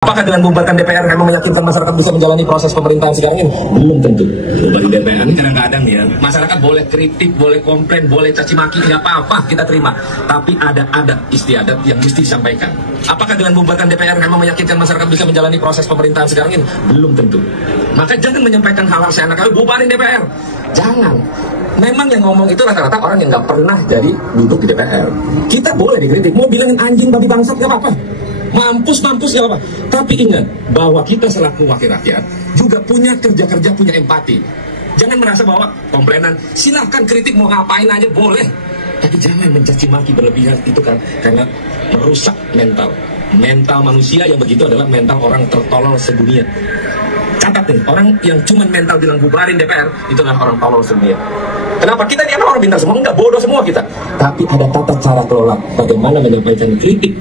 Apakah dengan membubarkan DPR memang meyakinkan masyarakat bisa menjalani proses pemerintahan sekarang ini? Belum tentu. Bubar DPR ini kadang-kadang ya, masyarakat boleh kritik, boleh komplain, boleh caci maki, nggak apa-apa kita terima. Tapi ada istiadat yang mesti disampaikan. Apakah dengan membubarkan DPR memang meyakinkan masyarakat bisa menjalani proses pemerintahan sekarang ini? Belum tentu. Maka jangan menyampaikan hal-hal seenaknya, bubarin DPR. Jangan. Memang yang ngomong itu rata-rata orang yang nggak pernah jadi duduk di DPR. Kita boleh dikritik, mau bilangin anjing babi bangsat nggak apa-apa. Mampus gak apa. Tapi ingat bahwa kita selaku wakil rakyat juga punya kerja-kerja, punya empati. Jangan merasa bahwa komplainan, silahkan kritik mau ngapain aja boleh. Tapi jangan mencaci maki berlebihan, itu kan karena merusak mental. Mental manusia yang begitu adalah mental orang tertolol sedunia. Catat nih, orang yang cuma mental bilang bubarin DPR, itu adalah orang tolol sedunia. Kenapa? Kita ini orang pintar semua, enggak bodoh semua kita. Tapi ada tata cara kelola bagaimana menyampaikan kritik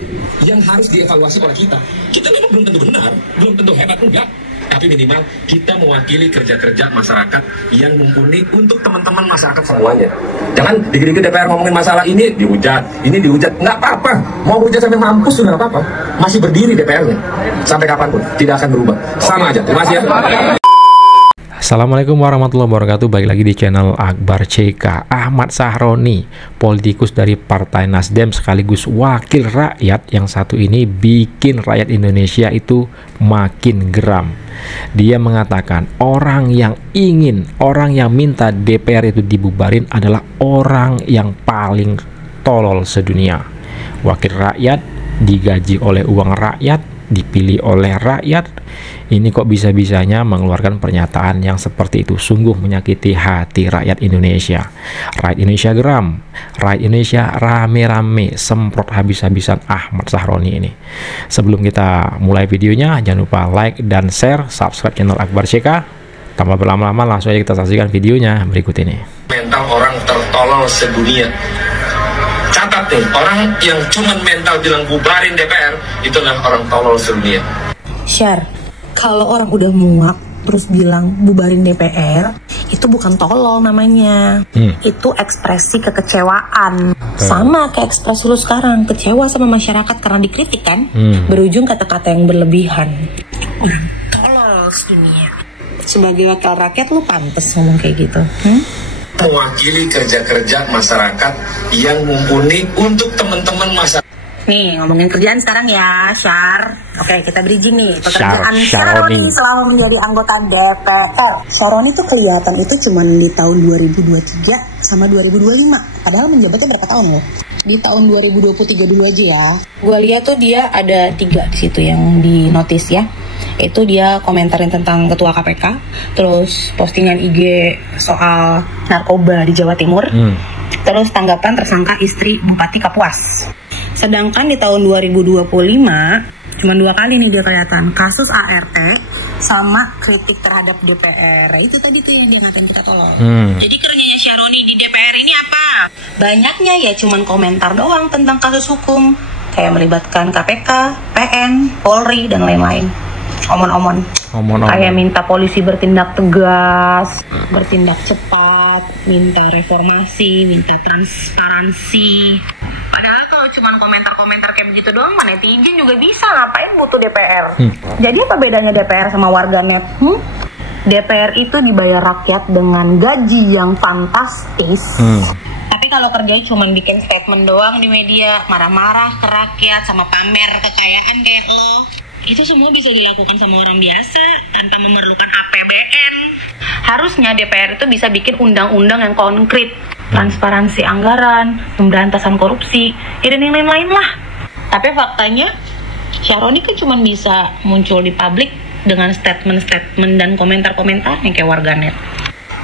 yang harus dievaluasi oleh kita. Kita memang belum tentu benar, belum tentu hebat, enggak. Tapi minimal kita mewakili kerja-kerja masyarakat yang mumpuni untuk teman-teman masyarakat semuanya. Jangan dikit-dikit DPR ngomongin masalah ini dihujat, nggak apa-apa. Mau hujat sampai mampus sudah nggak apa-apa. Masih berdiri DPR-nya sampai kapanpun, tidak akan berubah. Sama aja. Terima kasih ya. Assalamualaikum warahmatullahi wabarakatuh. Balik lagi di channel Akbar CK. Ahmad Sahroni, politikus dari Partai Nasdem sekaligus wakil rakyat yang satu ini bikin rakyat Indonesia itu makin geram. Dia mengatakan orang yang minta DPR itu dibubarin adalah orang yang paling tolol sedunia. Wakil rakyat digaji oleh uang rakyat, dipilih oleh rakyat, ini kok bisa-bisanya mengeluarkan pernyataan yang seperti itu. Sungguh menyakiti hati rakyat Indonesia. Rakyat Indonesia geram, rakyat Indonesia rame-rame semprot habis-habisan Ahmad Sahroni ini. Sebelum kita mulai videonya, jangan lupa like dan share, subscribe channel Akbar CK. Tanpa berlama-lama, langsung aja kita saksikan videonya berikut ini. Mental orang tertolol sedunia. Catat nih, orang yang cuma mental bilang bubarin DPR, itu adalah orang tolol sedunia. Share, kalau orang udah muak terus bilang bubarin DPR, itu bukan tolol namanya. Itu ekspresi kekecewaan. Sama kayak ekspresi lu sekarang, kecewa sama masyarakat karena dikritik kan, berujung kata-kata yang berlebihan. Orang tolol sedunia. Sebagai wakil rakyat lu pantes ngomong kayak gitu. Mewakili kerja-kerja masyarakat yang mumpuni untuk teman-teman masyarakat. Nih, ngomongin kerjaan sekarang ya, Syar. Oke, kita bridging nih. Pekerjaan Sahroni selama menjadi anggota DPR. Sahroni tuh kelihatan itu cuma di tahun 2023 sama 2025. Padahal menjabatnya berapa tahun loh? Di tahun 2023 dulu aja ya. Gue lihat tuh dia ada 3 di situ yang di notice ya. Itu dia komentarin tentang ketua KPK, terus postingan IG soal narkoba di Jawa Timur, terus tanggapan tersangka istri Bupati Kapuas. Sedangkan di tahun 2025 cuma 2 kali nih dia kelihatan kasus ART sama kritik terhadap DPR. Itu tadi tuh yang dia ngatain kita tolol. Jadi kerjanya Sahroni di DPR ini apa? Banyaknya ya cuman komentar doang tentang kasus hukum, kayak melibatkan KPK, PN, Polri dan lain-lain. Omon-omon. Kayak minta polisi bertindak tegas, bertindak cepat, minta reformasi, minta transparansi. Padahal kalau cuma komentar-komentar kayak begitu doang, netizen juga bisa, ngapain butuh DPR? Jadi apa bedanya DPR sama warganet? DPR itu dibayar rakyat dengan gaji yang fantastis. Tapi kalau kerjanya cuma bikin statement doang di media, marah-marah ke rakyat sama pamer kekayaan kayak lo, itu semua bisa dilakukan sama orang biasa tanpa memerlukan APBN. Harusnya DPR itu bisa bikin undang-undang yang konkret, transparansi anggaran, pemberantasan korupsi, dan yang lain-lain lah. Tapi faktanya, Sahroni kan cuma bisa muncul di publik dengan statement-statement dan komentar-komentar yang kayak warganet.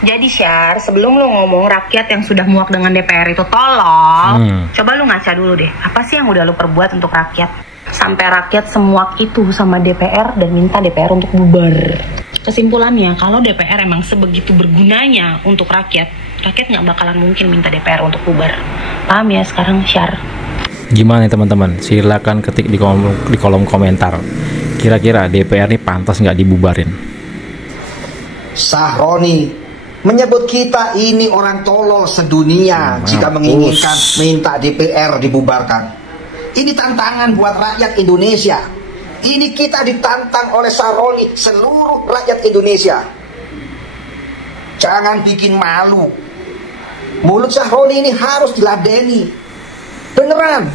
Jadi Syar, sebelum lu ngomong rakyat yang sudah muak dengan DPR itu tolong, coba lu ngaca dulu deh, apa sih yang udah lu perbuat untuk rakyat? Sampai rakyat semuak itu sama DPR dan minta DPR untuk bubar. Kesimpulannya, kalau DPR emang sebegitu bergunanya untuk rakyat nggak bakalan mungkin minta DPR untuk bubar. Paham ya sekarang, Syar? Gimana nih teman-teman? Silakan ketik di kolom komentar. Kira-kira DPR ini pantas nggak dibubarin? Sahroni menyebut kita ini orang tolol sedunia jika menginginkan minta DPR dibubarkan. Ini tantangan buat rakyat Indonesia. Ini kita ditantang oleh Sahroni, seluruh rakyat Indonesia. Jangan bikin malu. Mulut Sahroni ini harus diladeni. Beneran.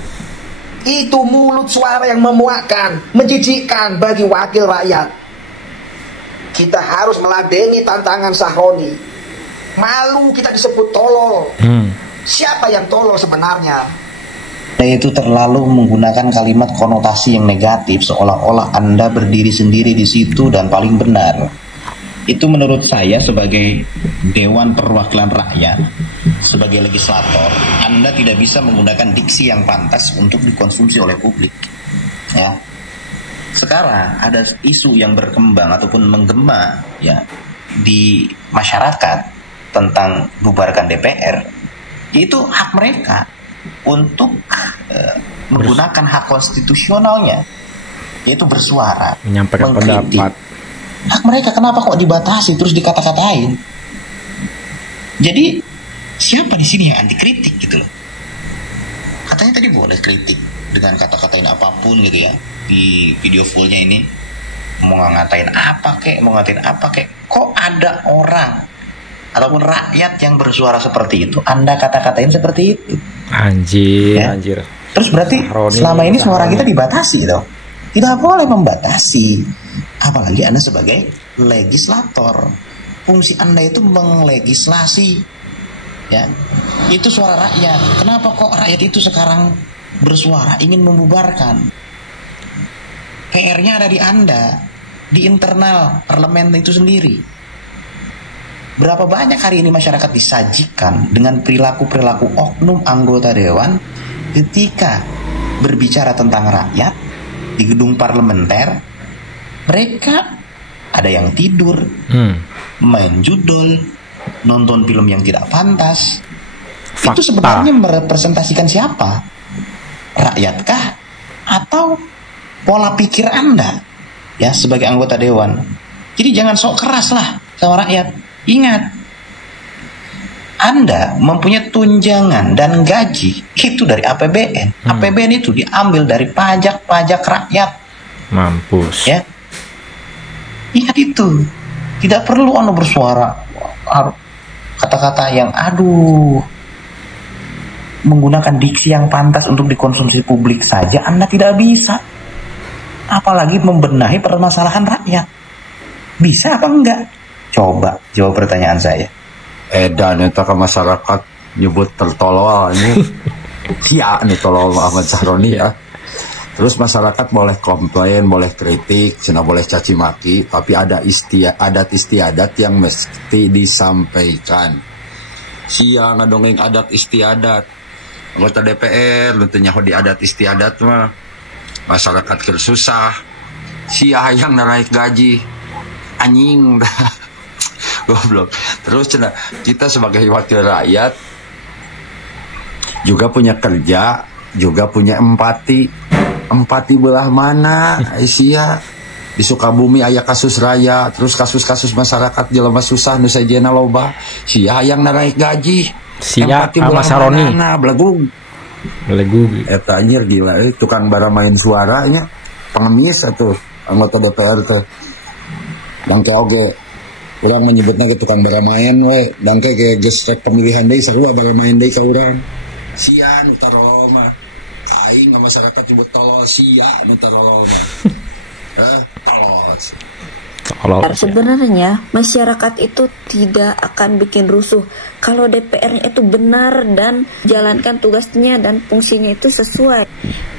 Itu mulut suara yang memuakkan, menjijikkan bagi wakil rakyat. Kita harus meladeni tantangan Sahroni. Malu kita disebut tolol. Siapa yang tolol sebenarnya? Itu terlalu menggunakan kalimat konotasi yang negatif, seolah-olah Anda berdiri sendiri di situ dan paling benar. Itu menurut saya sebagai Dewan Perwakilan Rakyat, sebagai legislator, Anda tidak bisa menggunakan diksi yang pantas untuk dikonsumsi oleh publik. Ya. Sekarang ada isu yang berkembang ataupun menggema ya di masyarakat tentang bubarkan DPR, yaitu hak mereka untuk menggunakan hak konstitusionalnya, yaitu bersuara, menyampaikan pendapat. Hak mereka kenapa kok dibatasi terus dikata-katain? Jadi siapa di sini yang anti kritik gitu loh? Katanya tadi boleh kritik dengan kata-katain apapun gitu ya di video fullnya ini, mau ngatain apa kek, mau ngatain apa kek. Kok ada orang ataupun rakyat yang bersuara seperti itu, Anda kata-katain seperti itu? Anjir, ya? Anjir. Terus berarti selama ini suara kita dibatasi dong? Tidak boleh membatasi. Apalagi Anda sebagai legislator. Fungsi Anda itu menglegislasi. Ya. Itu suara rakyat. Kenapa kok rakyat itu sekarang bersuara ingin membubarkan? PR-nya ada di Anda, di internal parlemen itu sendiri. Berapa banyak hari ini masyarakat disajikan dengan perilaku-perilaku oknum anggota dewan ketika berbicara tentang rakyat di gedung parlementer. Mereka ada yang tidur, main judol, nonton film yang tidak pantas. Fakta. Itu sebenarnya merepresentasikan siapa? Rakyatkah? Atau pola pikir Anda ya sebagai anggota dewan? Jadi jangan sok keras lah sama rakyat. Ingat, Anda mempunyai tunjangan dan gaji itu dari APBN. APBN itu diambil dari pajak-pajak rakyat. Mampus. Ya. Ingat itu. Tidak perlu Anda bersuara kata-kata yang menggunakan diksi yang pantas untuk dikonsumsi publik saja Anda tidak bisa. Apalagi membenahi permasalahan rakyat. Bisa apa enggak? Coba jawab pertanyaan saya. Edan itu ke masyarakat nyebut tertolol ini. Sia nih tolol Ahmad Sahroni ya. Terus masyarakat boleh komplain, boleh kritik, cina boleh caci maki, tapi ada adat istiadat yang mesti disampaikan. Sia ngadongeng adat istiadat. Anggota DPR lu tanya di adat istiadat mah masyarakat kersusah. Sia yang naik gaji. Anjing goblok. Terus cina kita sebagai wakil rakyat juga punya kerja, juga punya empati. Empati belah mana? Sia di Sukabumi aya kasus raya, terus kasus-kasus masyarakat jelema susah nu sajena loba. Sia yang naik gaji. Sia sama Sahroni. Belagu. Eta anjir gila, tukang bara main suaranya pengemis atuh anggota DPR teh. Dangke oge urang menyebutna ke tukang bara main we, dangke ke geus rek pemilihan deui sarua bara main deui ka urang. Sia nu tarolol mah. Aing masyarakat nyebut tolol sia nu tarolol. Tolol. Sebenarnya masyarakat itu tidak akan bikin rusuh kalau DPR-nya itu benar dan jalankan tugasnya dan fungsinya itu sesuai.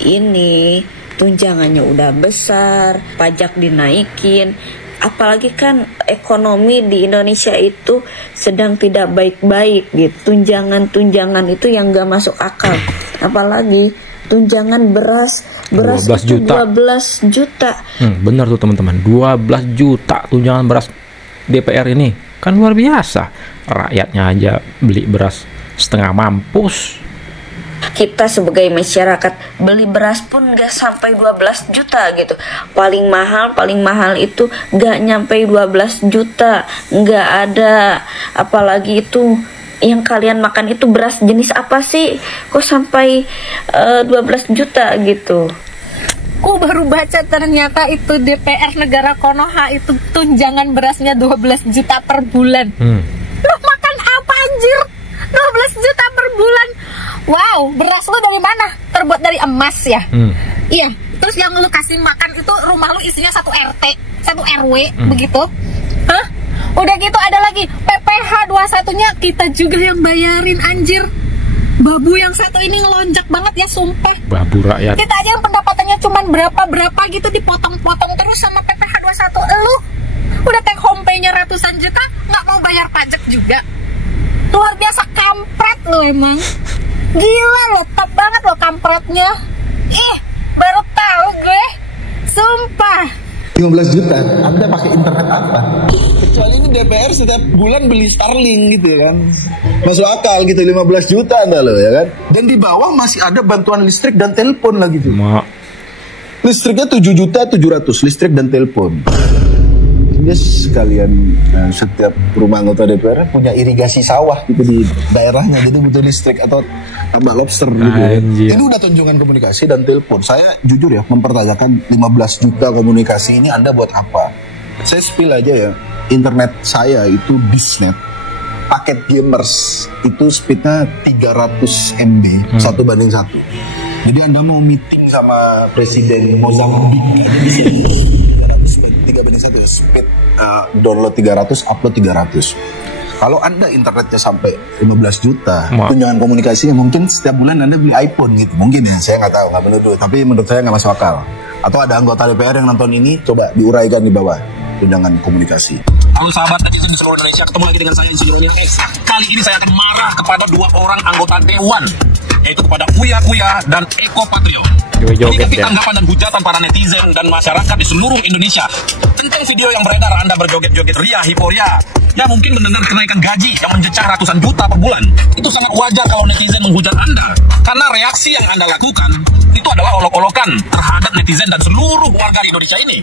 Ini tunjangannya udah besar, pajak dinaikin, apalagi kan ekonomi di Indonesia itu sedang tidak baik-baik gitu. Tunjangan itu yang gak masuk akal. Apalagi tunjangan beras 12 itu juta. 12 juta. Benar tuh teman-teman, 12 juta tunjangan beras DPR ini. Kan luar biasa. Rakyatnya aja beli beras setengah mampus. Kita sebagai masyarakat beli beras pun gak sampai 12 juta gitu. Paling mahal itu gak nyampe 12 juta. Gak ada. Apalagi itu yang kalian makan itu beras jenis apa sih? Kok sampai 12 juta gitu? Ku baru baca ternyata itu DPR negara Konoha itu tunjangan berasnya 12 juta per bulan. Lu makan apa anjir? 12 juta per bulan. Wow, beras lu dari mana? Terbuat dari emas ya? Iya. Terus yang lu kasih makan itu rumah lu isinya 1 RT, 1 RW begitu. Hah? Udah gitu ada lagi PPh 21-nya kita juga yang bayarin anjir. Babu yang satu ini ngelonjak banget ya, sumpah. Babu rakyat. Kita aja yang pendapatannya cuman berapa gitu dipotong-potong terus sama PPh 21. Lu udah take home pay-nya ratusan juta, nggak mau bayar pajak juga. Luar biasa kampret lo emang. Gila lo, top banget lo kampretnya. Ih, baru tahu gue. Sumpah. 15 juta, Anda pakai internet apa? Kecuali ini DPR setiap bulan beli Starlink gitu kan. Masuk akal gitu, 15 juta Anda loh ya kan. Dan di bawah masih ada bantuan listrik dan telepon lagi tuh. Listriknya 7.700.000, listrik dan telepon. Dia sekalian setiap rumah anggota DPR punya irigasi sawah gitu di daerahnya, jadi butuh listrik atau tambak lobster gitu ya. Ini udah tunjangan komunikasi dan telepon. Saya jujur ya mempertanyakan 15 juta komunikasi ini Anda buat apa? Saya spill aja ya, internet saya itu Bisnet paket gamers itu speednya 300 MB 1:1. Jadi Anda mau meeting sama presiden Mozambik aja bisa 3:1 speed, download 300, upload 300. Kalau Anda internetnya sampai 15 juta, tunjangan komunikasinya mungkin setiap bulan Anda beli iPhone gitu. Mungkin ya, saya nggak tahu, nggak menuduh. Tapi menurut saya nggak masuk akal. Atau ada anggota DPR yang nonton ini, coba diuraikan di bawah tunjangan komunikasi. Halo sahabat netizen di seluruh Indonesia, ketemu lagi dengan saya Insinyur X. Kali ini saya akan marah kepada 2 orang anggota Dewan, yaitu kepada Uya dan Eko Patrio. Menyikapi tanggapan dan hujatan para netizen dan masyarakat di seluruh Indonesia tentang video yang beredar Anda berjoget-joget ria hiporia, ya mungkin mendengar kenaikan gaji yang mencecah ratusan juta per bulan. Itu sangat wajar kalau netizen menghujat Anda, karena reaksi yang Anda lakukan itu adalah olok-olokan terhadap netizen dan seluruh warga di Indonesia ini.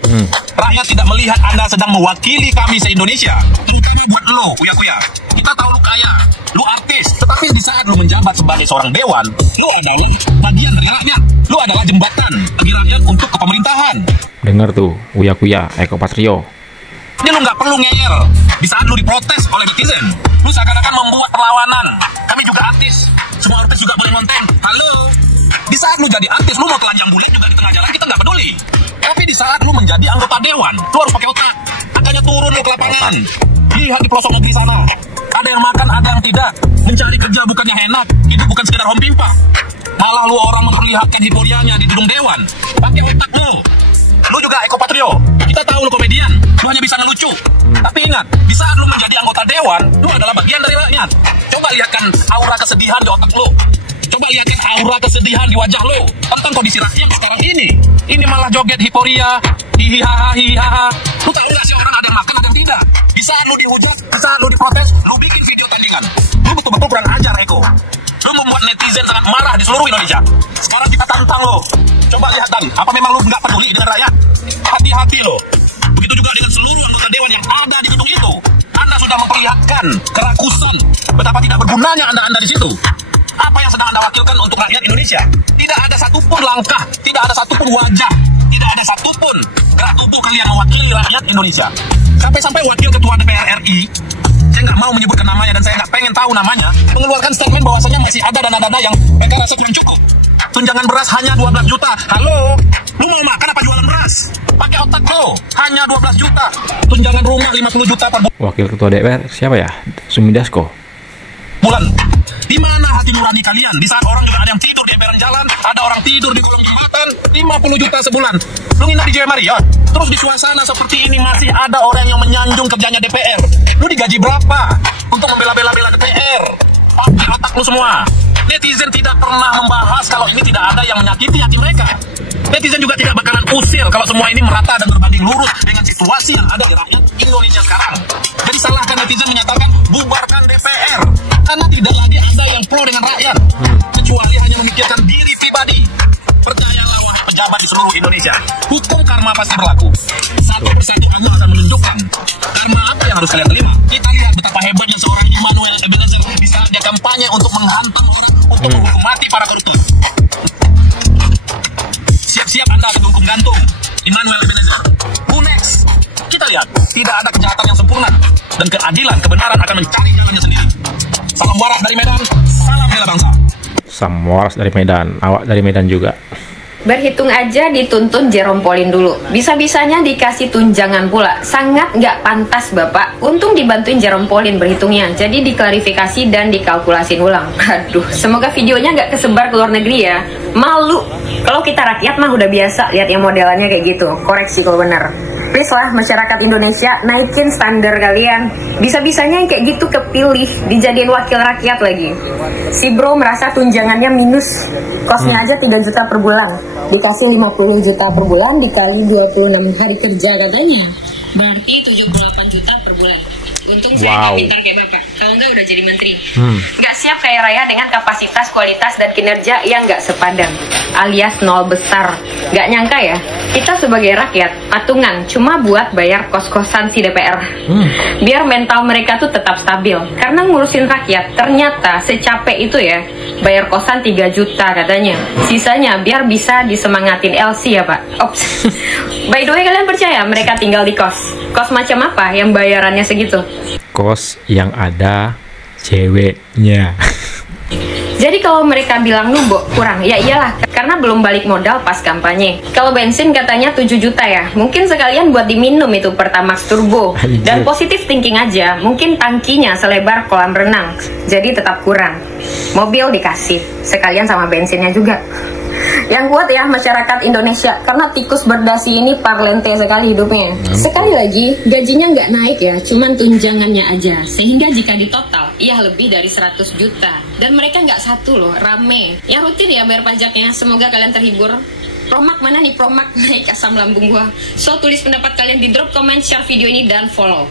Rakyat tidak melihat Anda sedang mewakili kami se-Indonesia, terutama buat lo, Uya. Kita tahu lu kaya, lu artis, tetapi di saat lu menjabat sebagai seorang dewan, lu adalah bagian dari rakyat. Lu adalah jembatan bagi rakyat untuk ke pemerintahan. Dengar tuh, Uya, Eko Patrio. Jadi lu nggak perlu ngeyel di saat lu diprotes oleh netizen. Lu seakan-akan membuat perlawanan. Kami juga artis, semua artis juga boleh konten. Halo, di saat lu jadi artis, lu mau telanjang bulat juga di tengah jalan, kita nggak peduli. Tapi di saat lu menjadi anggota dewan, lu harus pakai otak. Makanya turun lu ke lapangan. Lihat di pelosok negeri sana. Ada yang makan, ada yang tidak. Mencari kerja bukannya enak, itu bukan sekedar home pimpa. Malah lu orang memperlihatkan hiporianya di gedung dewan. Pakai otak lu. Lu juga Eko Patrio. Kita tahu lu komedian, lu hanya bisa ngelucu. Tapi ingat, di saat lu menjadi anggota dewan, lu adalah bagian dari rakyat. Coba lihatkan aura kesedihan di otak lu. Coba lihatkan aura kesedihan di wajah lu tentang kondisi rakyat sekarang ini. Ini malah joget hiporia, hihihaha. Lu tahu gak sih orang ada yang makan, ada yang tidak? Di saat lu dihujat, di saat lu diprotes, lu bikin video tandingan. Lu betul-betul kurang ajar, Eko. Lu membuat netizen sangat marah di seluruh Indonesia. Sekarang kita tantang lo. Coba lihat tadi, apa memang lu nggak peduli dengan rakyat? Hati-hati lo. Begitu juga dengan seluruh anggota dewan yang ada di gedung itu. Anda sudah memperlihatkan kerakusan, betapa tidak bergunanya anda di situ. Apa yang sedang Anda wakilkan untuk rakyat Indonesia? Tidak ada satupun langkah, tidak ada satupun wajah, tidak ada satupun gerak tubuh kalian mewakili rakyat Indonesia. Sampai-sampai wakil ketua DPR RI, saya nggak mau menyebutkan namanya dan saya nggak pengen tahu namanya, mengeluarkan statement bahwasanya masih ada dana-dana yang mereka rasa kurang cukup. Tunjangan beras hanya 12 juta. Halo, lu mau makan apa jualan beras? Pakai otak lo, hanya 12 juta. Tunjangan rumah 50 juta per bulan. Wakil ketua DPR siapa ya? Sumidasko. Bulan. Di mana hati nurani kalian? Di saat orang juga ada yang tidur di emperan jalan, ada orang tidur di kolong jembatan, 50 juta sebulan. Lu nginap di Jaya Marriott, terus di suasana seperti ini masih ada orang yang menyanjung kerjanya DPR. Lu digaji berapa untuk membela-bela DPR? Pakai otak lu semua. Netizen tidak pernah membahas kalau ini tidak ada yang menyakiti hati mereka. Netizen juga tidak bakalan usil kalau semua ini merata dan berbanding lurus dengan situasi yang ada di rakyat Indonesia sekarang. Jadi salahkan netizen menyatakan bubarkan DPR, karena tidak lagi ada yang pro dengan rakyat, kecuali hanya memikirkan diri pribadi. Percayalah wahai pejabat di seluruh Indonesia, hukum karma pasti berlaku. Satu persatu Allah akan menunjukkan karma apa yang harus kalian terima. Kita lihat betapa hebatnya seorang Immanuel Ebenezer di saat dia kampanye untuk menghantam orang, untuk menghukum mati para koruptor. Siap-siap Anda akan dihukum ganti. sekalian, tidak ada kejahatan yang sempurna, dan keadilan, kebenaran akan mencari jalannya sendiri. Salam waras dari Medan, salam bela bangsa. Salam waras dari Medan, awak dari Medan juga. Berhitung aja dituntun Jerome Pauline dulu. Bisa-bisanya dikasih tunjangan pula. Sangat nggak pantas Bapak. Untung dibantuin Jerome Pauline berhitungnya. Jadi diklarifikasi dan dikalkulasin ulang. Aduh, semoga videonya nggak kesebar ke luar negeri ya. Malu. Kalau kita rakyat mah udah biasa lihat yang modelannya kayak gitu. Koreksi kalau bener. Please lah masyarakat Indonesia, naikin standar kalian. Bisa-bisanya yang kayak gitu kepilih, dijadiin wakil rakyat lagi. Si bro merasa tunjangannya minus, kosnya aja 3 juta per bulan, dikasih 50 juta per bulan dikali 26 hari kerja katanya, berarti 78 juta per bulan. Untung saya nggak pintar kayak Bapak, kalau nggak udah jadi menteri. Nggak siap kaya raya dengan kapasitas, kualitas, dan kinerja yang nggak sepadan, alias nol besar. Nggak nyangka ya, kita sebagai rakyat patungan cuma buat bayar kos-kosan si DPR. Biar mental mereka tuh tetap stabil. Karena ngurusin rakyat ternyata secapek itu ya, bayar kosan 3 juta katanya. Sisanya biar bisa disemangatin LC ya Pak. Ops. By the way, kalian percaya mereka tinggal di kos? Kos macam apa yang bayarannya segitu? Kos yang ada ceweknya. Jadi kalau mereka bilang numbuk kurang, ya iyalah, karena belum balik modal pas kampanye. Kalau bensin katanya 7 juta ya, mungkin sekalian buat diminum itu Pertamax Turbo. Dan positif thinking aja, mungkin tangkinya selebar kolam renang, jadi tetap kurang. Mobil dikasih, sekalian sama bensinnya juga. Yang kuat ya masyarakat Indonesia, karena tikus berdasi ini parlente sekali hidupnya. Sekali lagi, gajinya nggak naik ya, cuman tunjangannya aja. Sehingga jika ditotal, ya lebih dari 100 juta. Dan mereka nggak satu loh, rame. Yang rutin ya bayar pajaknya, semoga kalian terhibur. Promak mana nih promak, naik asam lambung gua. So tulis pendapat kalian di drop comment, share video ini, dan follow.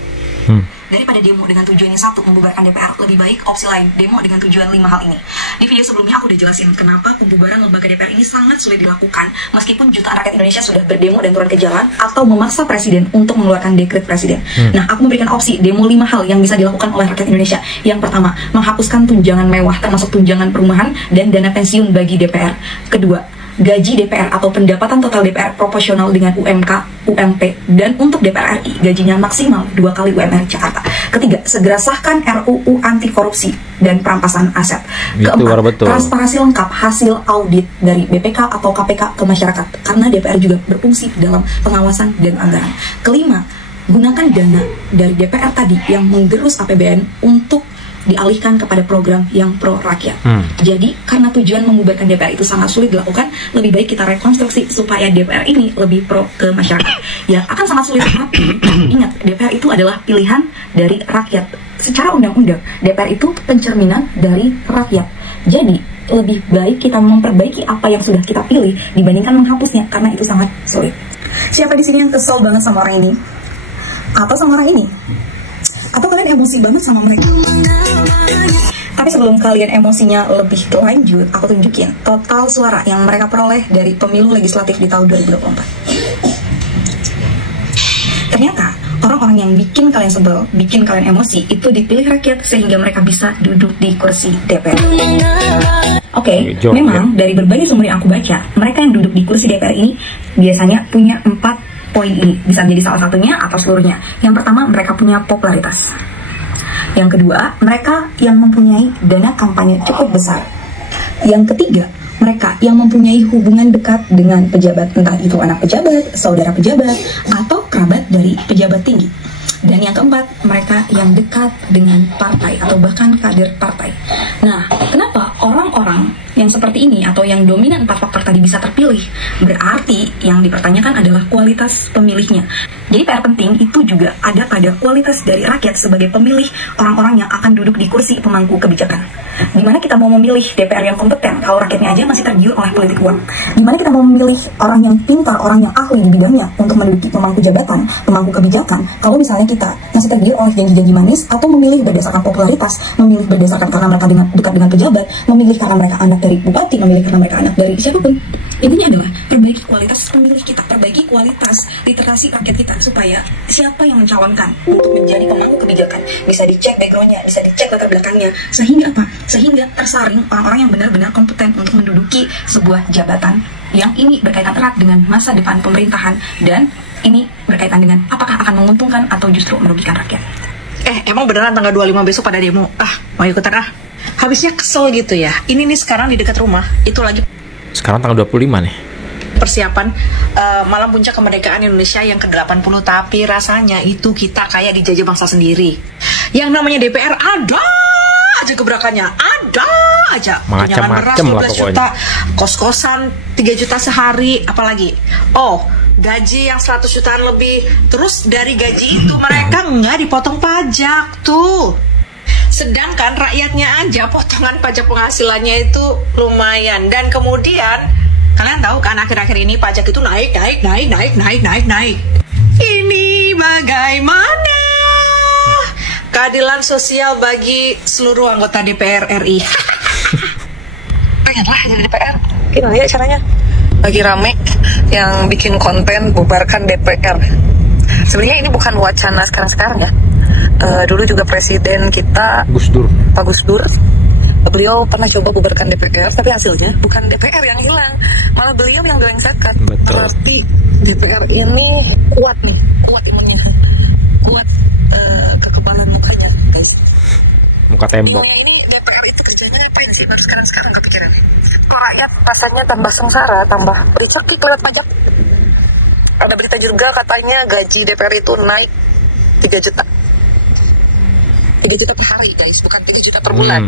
Daripada demo dengan tujuan yang satu, membubarkan DPR, lebih baik opsi lain, demo dengan tujuan 5 hal ini. Di video sebelumnya aku udah jelasin kenapa pembubaran lembaga DPR ini sangat sulit dilakukan, meskipun jutaan rakyat Indonesia sudah berdemo dan turun ke jalan, atau memaksa presiden untuk mengeluarkan dekret presiden. Nah, aku memberikan opsi demo 5 hal yang bisa dilakukan oleh rakyat Indonesia. Yang pertama, menghapuskan tunjangan mewah, termasuk tunjangan perumahan dan dana pensiun bagi DPR. Kedua, gaji DPR atau pendapatan total DPR proporsional dengan UMK, UMP, dan untuk DPR RI gajinya maksimal 2 kali UMR Jakarta. Ketiga, segera sahkan RUU anti korupsi dan perampasan aset. Keempat, transparansi lengkap hasil audit dari BPK atau KPK ke masyarakat, karena DPR juga berfungsi dalam pengawasan dan anggaran. Kelima, gunakan dana dari DPR tadi yang menggerus APBN untuk dialihkan kepada program yang pro rakyat. Jadi karena tujuan membubarkan DPR itu sangat sulit dilakukan, lebih baik kita rekonstruksi supaya DPR ini lebih pro ke masyarakat. Ya akan sangat sulit, tapi ingat DPR itu adalah pilihan dari rakyat. Secara undang-undang DPR itu pencerminan dari rakyat. Jadi lebih baik kita memperbaiki apa yang sudah kita pilih dibandingkan menghapusnya, karena itu sangat sulit. Siapa di sini yang kesel banget sama orang ini? Atau sama orang ini? Atau kalian emosi banget sama mereka? Tapi sebelum kalian emosinya lebih lanjut, aku tunjukin total suara yang mereka peroleh dari pemilu legislatif di tahun 2024. Ternyata orang-orang yang bikin kalian sebel, bikin kalian emosi, itu dipilih rakyat sehingga mereka bisa duduk di kursi DPR. Oke, memang dari berbagai sumber yang aku baca, mereka yang duduk di kursi DPR ini biasanya punya 4 poin ini, bisa jadi salah satunya atau seluruhnya. Yang pertama, mereka punya popularitas. Yang kedua, mereka yang mempunyai dana kampanye cukup besar. Yang ketiga, mereka yang mempunyai hubungan dekat dengan pejabat, entah itu anak pejabat, saudara pejabat, atau kerabat dari pejabat tinggi. Dan yang keempat, mereka yang dekat dengan partai atau bahkan kader partai. Nah, kenapa orang-orang yang seperti ini atau yang dominan 4 faktor tadi bisa terpilih? Berarti yang dipertanyakan adalah kualitas pemilihnya. Jadi PR penting itu juga ada pada kualitas dari rakyat sebagai pemilih orang-orang yang akan duduk di kursi pemangku kebijakan. Dimana kita mau memilih DPR yang kompeten kalau rakyatnya aja masih tergiur oleh politik uang? Dimana kita mau memilih orang yang pintar, orang yang ahli di bidangnya untuk menduduki pemangku jabatan, pemangku kebijakan, kalau misalnya kita masih tergiur oleh janji-janji manis, atau memilih berdasarkan popularitas, memilih berdasarkan karena mereka dekat dengan pejabat, memilih karena mereka anak dari bupati, memilih karena mereka anak dari siapapun. Intinya adalah perbaiki kualitas pemilih kita, perbaiki kualitas literasi rakyat kita, supaya siapa yang mencalonkan untuk menjadi pemangku kebijakan bisa dicek backgroundnya, bisa dicek latar belakangnya, sehingga apa? Sehingga tersaring orang-orang yang benar-benar kompeten untuk menduduki sebuah jabatan yang ini berkaitan erat dengan masa depan pemerintahan, dan ini berkaitan dengan apakah akan menguntungkan atau justru merugikan rakyat. Emang beneran tanggal 25 besok pada demo? Mau ikutan Habisnya kesel gitu ya. Ini nih sekarang di dekat rumah, itu lagi Sekarang tanggal 25 nih. persiapan malam puncak kemerdekaan Indonesia yang ke-80, tapi rasanya itu kita kayak dijajah bangsa sendiri. Yang namanya DPR ada aja gebrakannya, ada aja. Macam-macam lah pokoknya. Juta, kos-kosan 3 juta sehari, apalagi. Gaji yang 100 jutaan lebih. Terus dari gaji itu mereka nggak dipotong pajak tuh. Sedangkan rakyatnya aja potongan pajak penghasilannya itu lumayan. Dan kemudian kalian tahu kan akhir-akhir ini pajak itu naik. Ini bagaimana keadilan sosial bagi seluruh anggota DPR RI? Pengenlah jadi DPR. Gimana ya caranya? Lagi rame yang bikin konten bubarkan DPR. Sebenarnya ini bukan wacana sekarang-sekarang ya. Dulu juga presiden kita Pak Gus Dur, beliau pernah coba bubarkan DPR, tapi hasilnya bukan DPR yang hilang, malah beliau yang gelengsekan. Berarti DPR ini kuat imunnya, kuat kekebalan mukanya, guys. Muka tembok. Ini DPR itu kerjanya ngapain sih? Baru sekarang kepikiran. Rakyat rasanya tambah sengsara, tambah dicekik lewat pajak. Ada berita juga katanya gaji DPR itu naik 3 juta. 3 juta per hari, guys, bukan 3 juta per bulan.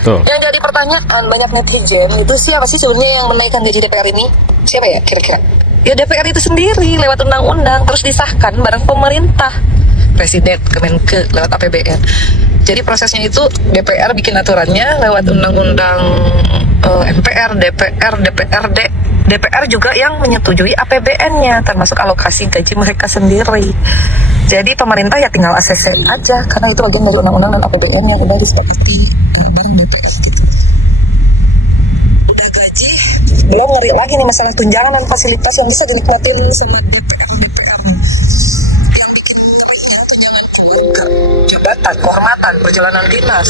Betul. Yang jadi pertanyaan banyak netizen, itu siapa sih sebenarnya yang menaikkan gaji DPR ini? Siapa ya kira-kira? Ya DPR itu sendiri lewat undang-undang, terus disahkan bareng pemerintah, presiden, Kemenke, lewat APBN. Jadi prosesnya itu DPR bikin aturannya lewat undang-undang MPR, DPR, DPRD. DPR juga yang menyetujui APBN-nya, termasuk alokasi gaji mereka sendiri. Jadi pemerintah ya tinggal ACC aja, karena itu bagian dari undang-undang dan APBN yang udah disepakati bareng DPR gitu. Udah gaji, belum ngeri lagi nih masalah tunjangan dan fasilitas yang bisa dinikmatin sama DPR. Yang bikin ngerinya tunjangan keluarga, jabatan, kehormatan, perjalanan dinas,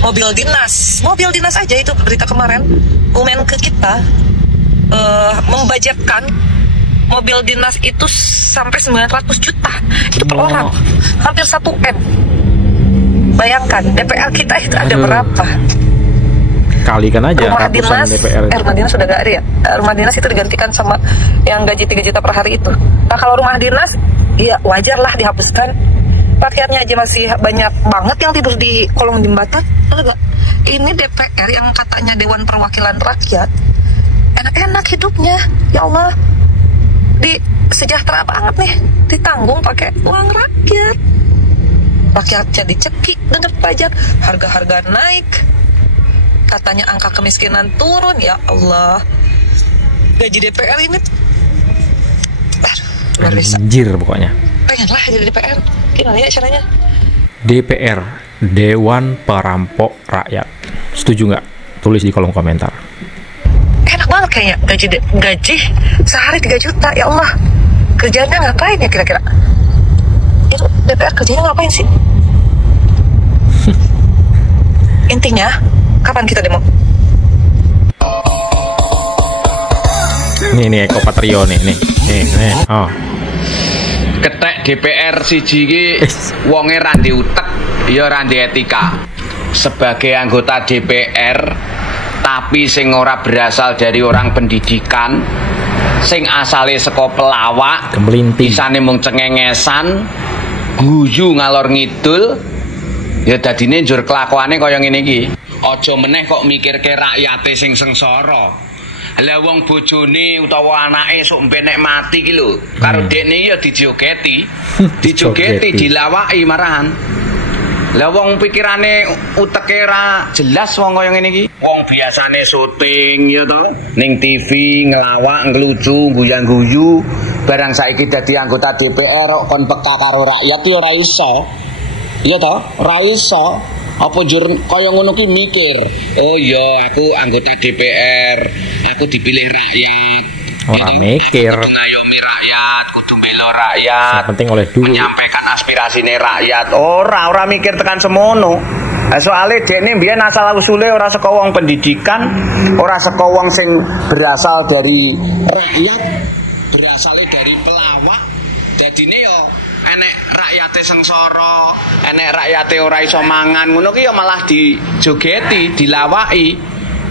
mobil dinas aja itu berita kemarin, Kemenke kita membudgetkan mobil dinas itu sampai 900 juta itu per orang, hampir 1 M. Bayangkan DPR kita itu ada berapa? Kalikan aja rumah ratusan dinas, DPR. Rumah dinas sudah gak ada ya. Rumah dinas itu digantikan sama yang gaji 3 juta per hari itu. Nah kalau rumah dinas, ya wajar lah dihapuskan. Rakyatnya aja masih banyak banget yang tidur di kolong jembatan. Ini DPR yang katanya Dewan Perwakilan Rakyat, enak-enak hidupnya, ya Allah, di sejahtera banget nih, ditanggung pakai uang rakyat. Rakyat jadi cekik dengan pajak, harga-harga naik, katanya angka kemiskinan turun, ya Allah. Gaji DPR ini luar biasa. Anjir pokoknya. Pengenlah jadi DPR. Gimana ya caranya? DPR, Dewan Perampok Rakyat. Setuju nggak? Tulis di kolom komentar. Enak banget kayaknya gaji sehari 3 juta, ya Allah. Kerjanya ngapain ya kira-kira? Itu DPR kerjanya ngapain sih? Intinya, kapan kita demo? Nih Eko Patrio nih. Oh. Ketek DPR siji iki wonge ra ndek utek, ya ra ndek etika. Sebagai anggota DPR tapi sing ora berasal dari orang pendidikan, sing asale saka pelawak, bisane mung cengengesan, guyu ngalor ngidul, ya dadine njur kelakuane kaya ngene iki. Aja meneh kok mikirke rakyate sing sengsara. Lah wong bojone utawa anake sok mpenek mati iki lho, karo dekne ya dijogeti, dilawaki marahan. Lah wong pikirane uteke ra jelas wong kaya ngene iki. Wong biasane syuting ya to, ning TV ngelawak, nglucu, guyan-guyu, barang saiki dadi anggota DPR kok kon peka karo rakyat ya ora iso. Ya to, ora iso. Apa njur kaya ngono ki mikir, oh ya aku anggota DPR, aku dipilih rakyat. Ora mikir. Ngayomi rakyat, kudu bela rakyat. Yang penting oleh duit. Menyampaikan aspirasine rakyat. Ora mikir tekan semono. Soale dekne mbiyen asal usule ora saka wong pendidikan, ora saka wong sing berasal dari rakyat, berasale dari pelawak. Dadine ya enek rakyate sengsara, enek rakyate ora iso mangan, ngono ki ya malah dijogeti, dilawaki,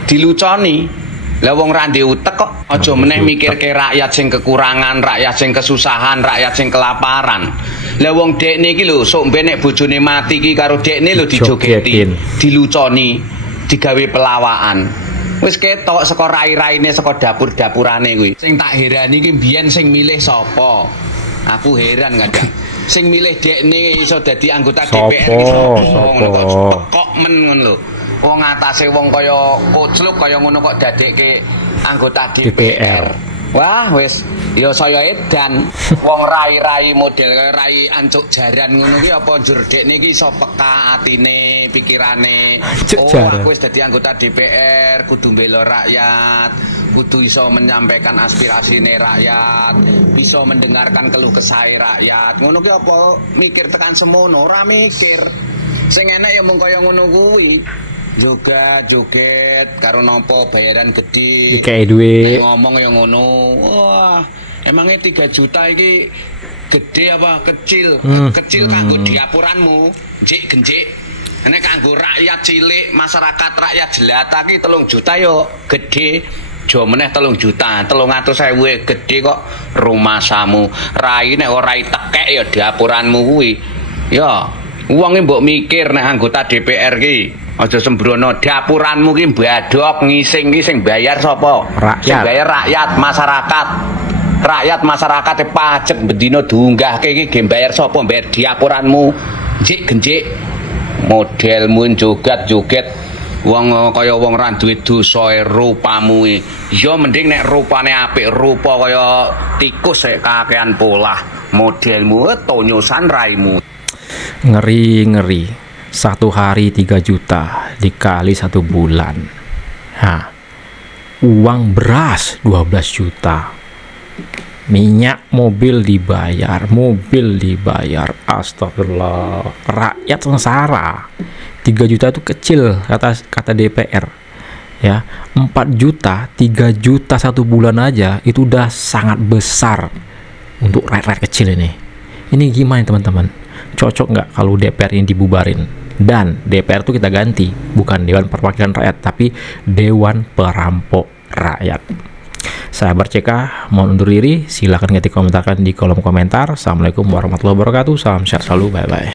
diluconi. Lah wong ra ndek utek kok aja meneh mikirke rakyat sing kekurangan, rakyat sing kesusahan, rakyat sing kelaparan. Lah wong dekne iki lho sok mben nek bojone mati iki karo dekne lho dijogeti, diluconi, digawe pelawakan. Wis ketok saka rai-raine saka dapur-dapurane kuwi. Sing tak herani iki mbiyen sing milih sapa? Aku heran kadang. Sing milih dekne iso dadi anggota DPR iki sapa? Kok men ngono lho. Wong atase wong kaya kocluk kaya ngono kok dadekke anggota DPR. Wah, wis ya saya edan. Wong rai-rai model kaya rai ancuk jaran ngono ki apa njur dekne iki iso peka atine, pikirane. Oh, aku wis dadi anggota DPR, kudu mbela rakyat, kudu iso menyampaikan aspirasine rakyat, bisa mendengarkan keluh kesah rakyat. Ngono ki apa mikir tekan semono, ora mikir. Sing enak ya mung kaya ngono kuwi. Joget karo nopo bayaran gede kayak duit ngomong yang ngono. Wah, emangnya 3 juta iki gede apa kecil? Kecil kanggo diapuranmu njik genjik. Nek kanggo rakyat cilik, masyarakat rakyat jelata ki 3 juta yo gede. Jo meneh 3 juta, 300.000 gede kok rumah samu. Rai nek ora tekek ya diapuranmu kuwi. Ya, wonge mbok mikir nek anggota DPR ki. Aja sembrono, dapuranmu ki mbadok ngising ki sing bayar sapa? Rakyat. Sing bayar rakyat, masyarakat. Rakyat masyarakat pajak bendina diunggahke iki ge bayar sapa? Bayar diapuranmu. Njik genjik. Modelmu joget-joget wong kaya wong ra duwe dosa rupamu. Ya mending nek rupane apik, rupa kaya tikus sik kakean polah. Modelmu tonyosan raimu. Ngeri. 1 hari 3 juta dikali 1 bulan. Nah, uang beras 12 juta. Minyak mobil dibayar, astagfirullah. Rakyat sengsara. 3 juta itu kecil kata DPR. Ya, 4 juta, 3 juta 1 bulan aja itu udah sangat besar untuk rakyat kecil ini. Ini gimana teman-teman? Cocok nggak kalau DPR ini dibubarin? Dan DPR itu kita ganti, bukan Dewan Perwakilan Rakyat, tapi Dewan Perampok Rakyat. Saya Barceka, mohon undur diri. Silahkan ketik komentarkan di kolom komentar. Assalamualaikum warahmatullahi wabarakatuh. Salam sehat selalu, bye-bye.